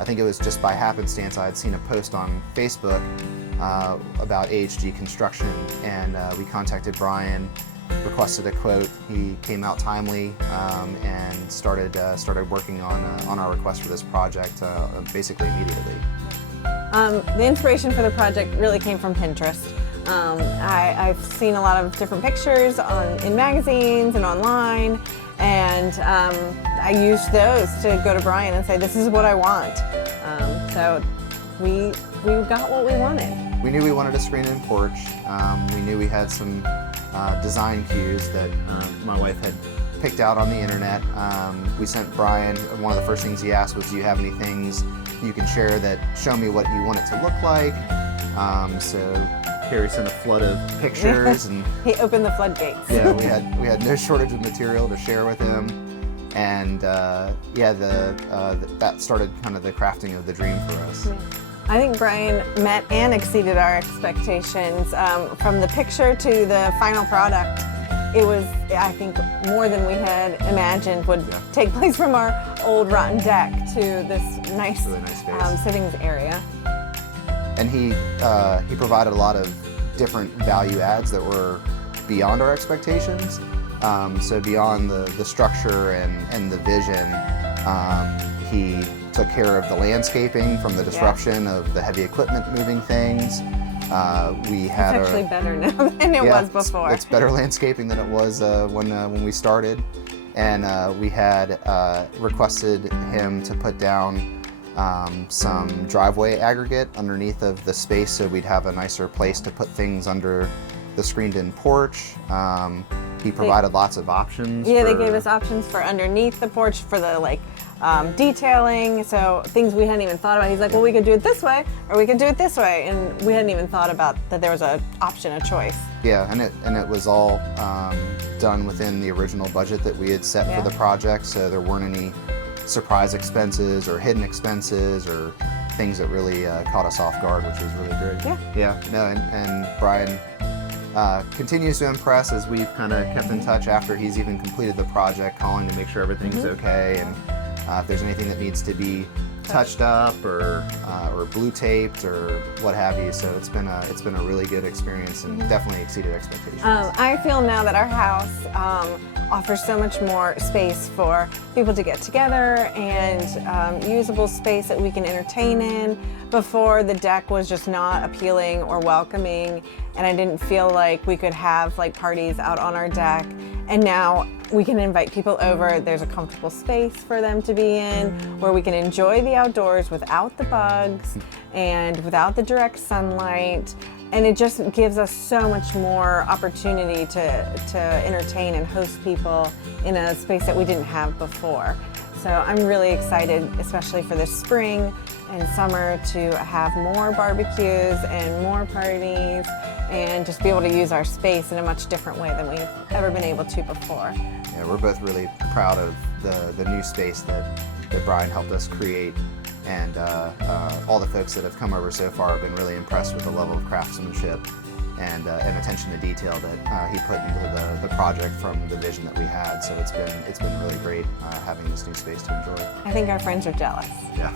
I think it was just by happenstance I had seen a post on Facebook about AHG construction, and we contacted Brian, requested a quote. He came out timely and started working on our request for this project basically immediately. The inspiration for the project really came from Pinterest. I've seen a lot of different pictures in magazines and online, and I used those to go to Brian and say, this is what I want. So we got what we wanted. We knew we wanted a screened-in porch. We knew we had some design cues that my wife had picked out on the internet. We sent Brian, one of the first things he asked was, do you have any things you can share that show me what you want it to look like? So Carrie sent a flood of pictures, and he opened the floodgates. Yeah, we had no shortage of material to share with him, and that started kind of the crafting of the dream for us. Yeah. I think Brian met and exceeded our expectations. From the picture to the final product, it was, I think, more than we had imagined would take place from our old rotten deck to this nice, really nice space. Sittings area. And he provided a lot of different value adds that were beyond our expectations. So beyond the structure and the vision, he took care of the landscaping from the disruption of the heavy equipment moving things. We had it's actually better now than it was before. It's better landscaping than it was when we started. And we had requested him to put down some driveway aggregate underneath of the space so we'd have a nicer place to put things under the screened-in porch. He provided lots of options. Yeah, they gave us options for underneath the porch for the detailing, so things we hadn't even thought about. He's like, well, we could do it this way, or we could do it this way, and we hadn't even thought about that there was an option, a choice. Yeah, and it was all done within the original budget that we had set for the project, so there weren't any surprise expenses or hidden expenses or things that really caught us off guard, which was really great. Yeah. No, and Brian continues to impress as we've kind of kept in touch after he's even completed the project, calling to make sure everything's okay, and if there's anything that needs to be touched up or blue taped or what have you. So it's been a really good experience and definitely exceeded expectations. I feel now that our house offers so much more space for people to get together and usable space that we can entertain in. Before, the deck was just not appealing or welcoming, and I didn't feel like we could have parties out on our deck. And now we can invite people over. There's a comfortable space for them to be in where we can enjoy the outdoors without the bugs and without the direct sunlight. And it just gives us so much more opportunity to entertain and host people in a space that we didn't have before. So I'm really excited, especially for this spring and summer, to have more barbecues and more parties and just be able to use our space in a much different way than we've ever been able to before. Yeah, we're both really proud of the new space that Brian helped us create, and all the folks that have come over so far have been really impressed with the level of craftsmanship and attention to detail that he put into the project from the vision that we had. So it's been really great having this new space to enjoy. I think our friends are jealous. Yeah.